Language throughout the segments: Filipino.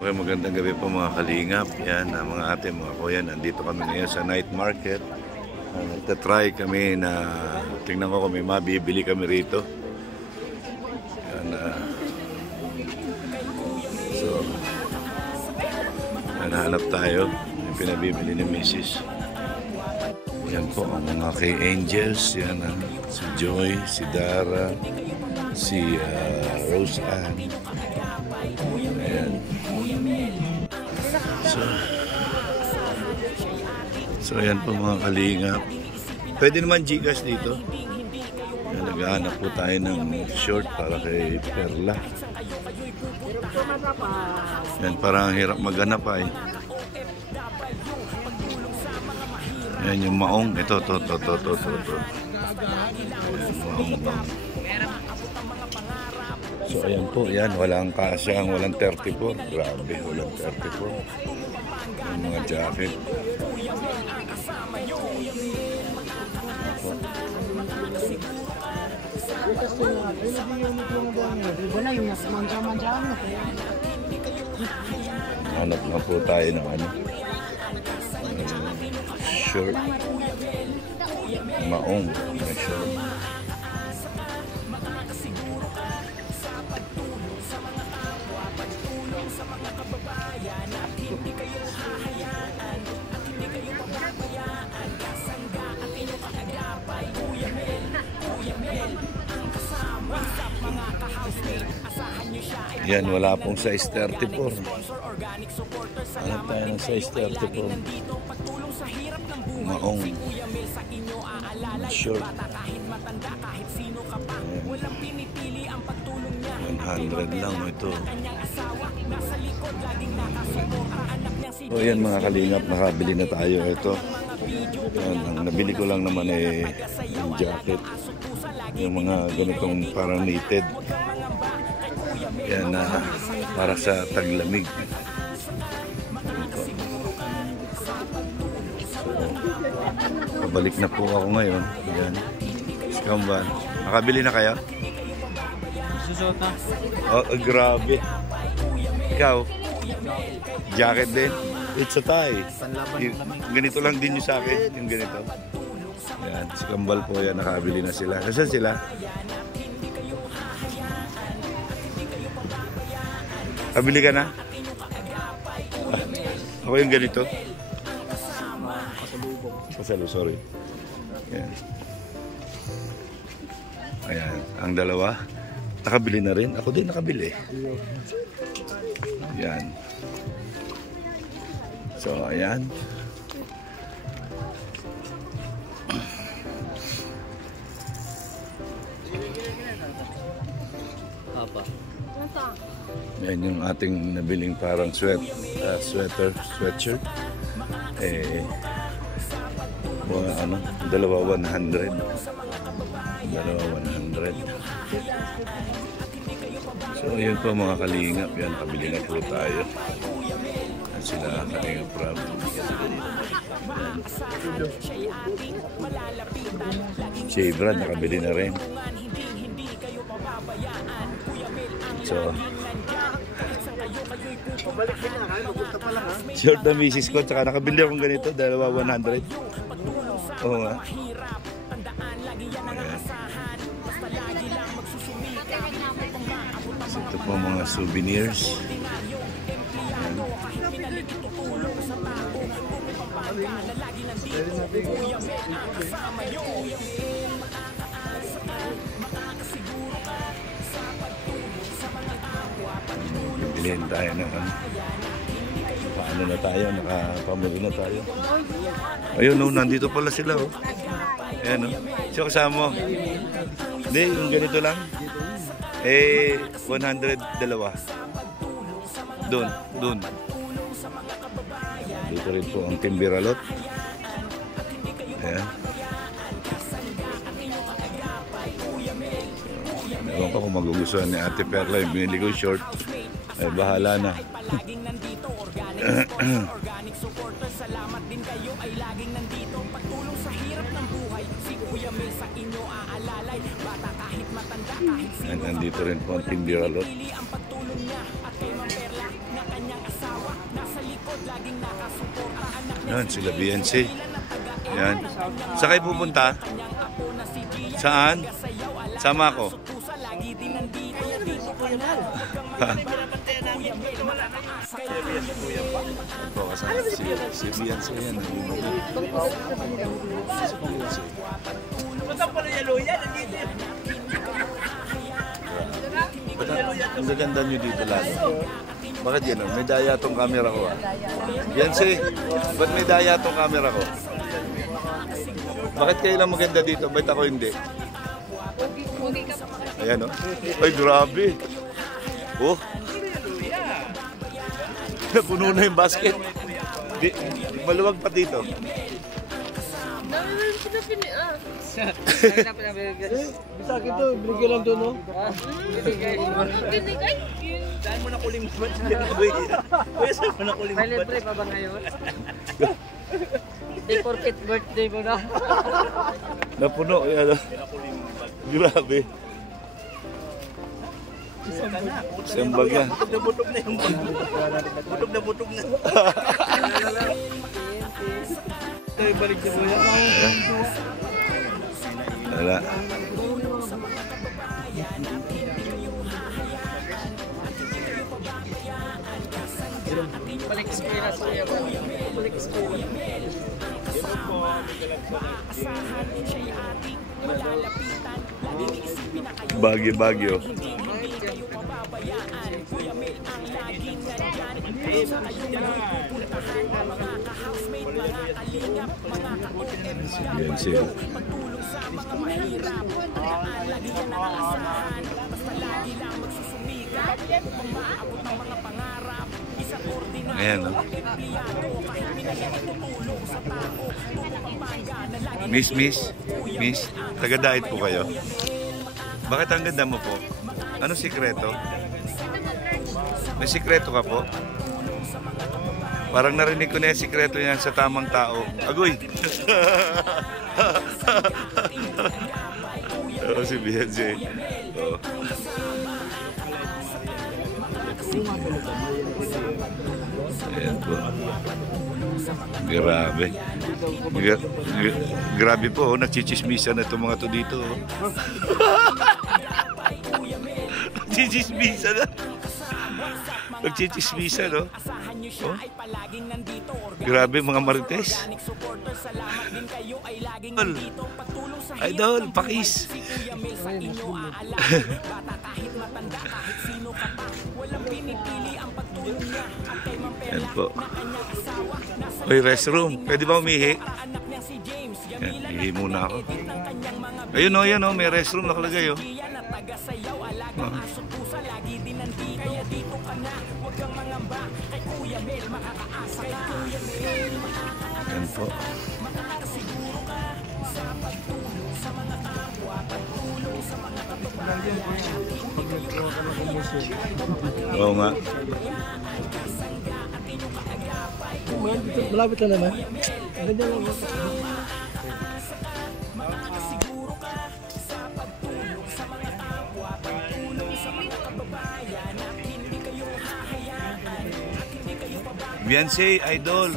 Okay, magandang gabi po mga kalingap. Yan, mga ate, mga kuya, nandito kami ngayon sa night market. Nagtatry kami na tingnan ko kung may mabibili kami rito. Yan, so, hanap tayo. Yung pinabibili ni Mrs. Yan po ang mga kay Angels. Yan, si Joy, si Dara, si Rose Ann. Ayan. So ayan po mga kalingap. Pwede naman Gcash dito. Ayan, naghahanap po tayo ng short para kay Perla. Ayan, parang hirap maghanap ay. Ayan yung maong. Ito. Ayan, maong. So ayan po, yan, walang kasyang, walang 34. Grabe, walang 34. Yung mga jacket. Hanap na po tayo ng shirt. Maong na shirt. Yan, wala pong size 34. Ano tayo ng size 34? Maong short. 100 lang ito. So yan mga kalingap, nakabili na tayo ito. Yan, ang nabili ko lang naman yung jacket. Yung mga ganitong parang knitted. Yan, para sa taglamig. So, pabalik na po ako ngayon. Yan. Skamban. Nakabili na kayo? Susuot na. Oh, grabe. Ikaw? Jacket din? It's a tie. Ganito lang din yung sa akin. Yung ganito. Yan. Si Kambal po yan. Nakabili na sila. Nasaan sila? Kabili ka na? Ako yung ganito. Pasalubong. Sorry. Yan. Ayan. Ang dalawa. Nakabili na rin. Ako din nakabili. Yan. So, ayan. Apa. Yan yung ating nabiling parang sweatshirt. Dalawa 100. So yun po mga kalingap, yan, nakabili na po tayo. At sila kalingap Prab. Si Brad nakabili na rin. So short na misis ko, tsaka nakabili akong ganito, dalawa 100. Oo nga. So, ito po mga souvenirs. Bilhin tayo ng paano na tayo, nakapamuli na tayo. Ayun, no, nandito pala sila, oh. Ayan, oh. So, kasama mo? Hindi, yung ganito lang. 100 dalawa. Doon. Dito rin po ang Timbiralot. Ayan. Ewan pa kung magugustuhan ni Ate Perla yung binili ko short. Ay, bahala na. Organic supporter, salamat din kayo ay laging nandito. Pagtulong sa hirap ng buhay, si Kuya Mel sa inyo aalalay. Bata kahit matanda, kahit sino. Nandito rin po ang Timbiralot. Ang pagtulong niya at kay Ma'am Perla na kanyang Yan, sila Beyonce. Yan. Saan kayo pupunta? Saan? Sama ako. Si Beyonce yan. Ang gaganda nyo dito lalo. Bakit yan? May daya tong camera ko. Beyonce, ba't may daya tong camera ko? Bakit kayo lang maganda dito? Ba't ako hindi? Ayan o. Ay, grabe. Oh. Napuno na yung basket. Maluwag pa dito. Bisa gitu, binigay lang doon, no? Binigay? Saan mo na kulimbat? Kuya, saan mo na kulimbat? May libre pa ba ngayon? Day for kit birthday mo na. Napuno. Ayan o. Grabe. Sambag yan. Butog na yung butog na. Tayo balik sa buya. Wala. Balik sa kuya na kuya. Balik sa kuya. Bagyo. Yan siya. Ayan, no? Miss, taga-diet po kayo. Bakit ang ganda mo po? Ano sikreto? May sikreto ka po? Parang narinig ko na yung sikreto niyan sa tamang tao. Agoy! Oo, si Beyonce. Oo. Ayan po. Grabe. Grabe po, nagchichismisan na itong mga to dito. Nagchichismisan na. Nagchichismisan, no? Oh. Grabe mga marites. Idol, pakis. Yan po. Uy, restroom. Pwede ba umihi? Yan, ihi muna ako. Ayun o, may restroom nakalagay o. Yan po. Oo nga. Malapit na naman. Ganyan lang. Beyonce, idol.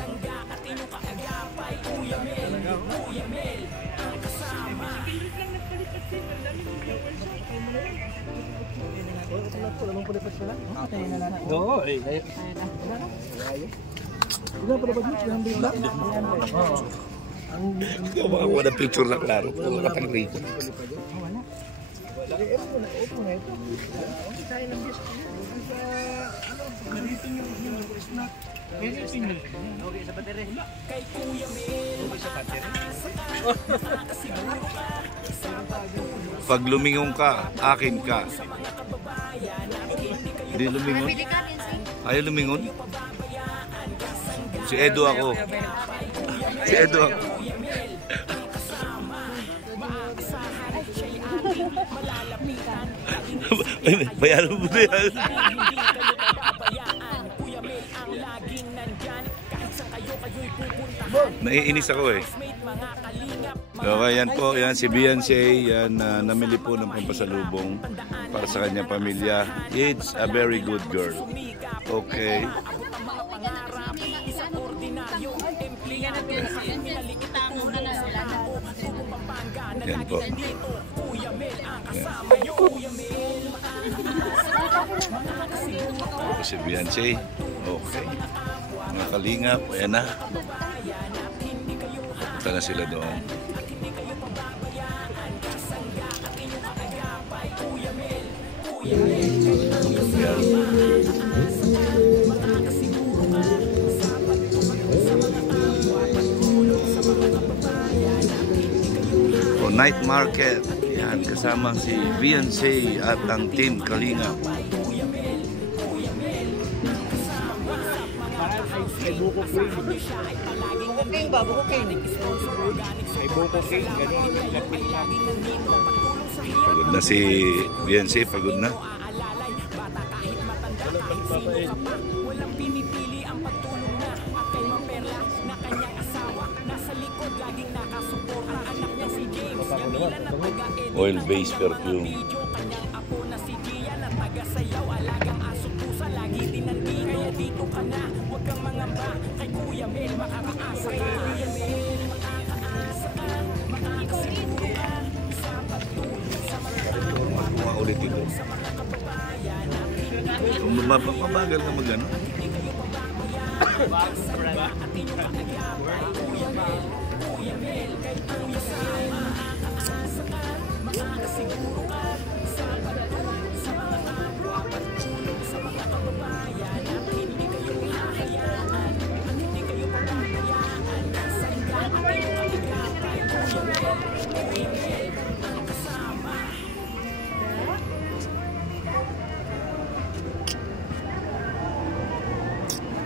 Oo, eh. Ikaw makakuha ng picture na klaro. Kung nakatangri ko. Pag lumingon ka, akin ka. Hindi lumingon? Ayaw lumingon? Si Edo ako. Si Edo ako. Bayaran mo na yan. Naiinis ako eh. Okay, yan po. Yan si Beyonce. Yan, namili po ng pampasalubong para sa kanyang pamilya. It's a very good girl. Okay. Yan po. Ito si Beyonce. Okay. Mga kalingap, ayan na. Punta na sila doon. O night market. Yan, kasama si Beyonce at ang team Kalingap. May buko king. Buking ba? Buko king. May buko king. Ganun. Pagod na si Beyonce, pagod na. Walang pinipili ang pagtulong na at kay Maperla na kanyang asawa nasa likod laging nakasupport ang anak niya si James Yamila na taga-edit Oil-based perfume. kanyang apo na si Gia na taga-sayaw alagang aso pusa lagi tinandi kaya dito ka na huwag kang mangamba kay Kuya Mel makakaasa ka Kuya Mel makakaasa ka makakasiguro ka sa pagtulong sa mga Mga ulit ito. Mabagal ka mag-ano?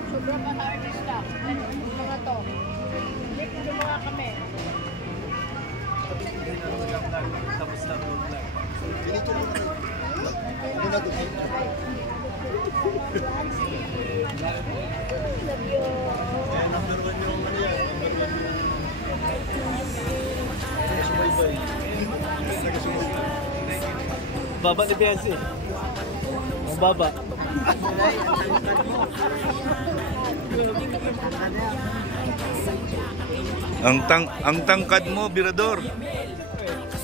Sobrang mga artista. Mga to. Yung mga kami. Tapos na po vlog. Number 1 yung ano yan. Baba ni Beyonce. Ang baba. Ang tangkad mo, Birador.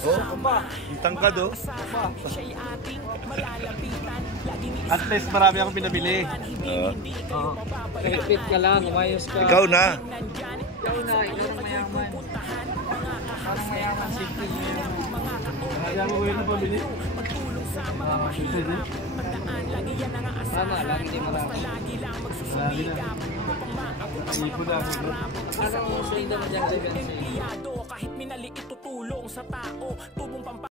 Oh, ang tangkad oh. At least marami akong pinabili. Repeat ka lang, umayos ka. Ikaw na. Ikaw na mayaman. Parang mayaman, simple mo yun. Kaya mo na pabili. Sana, lagi di marami. Marami na. Ipo na ako. Ano mo sweldo mo dyan, Beyonce? kahit minali itutulong sa tao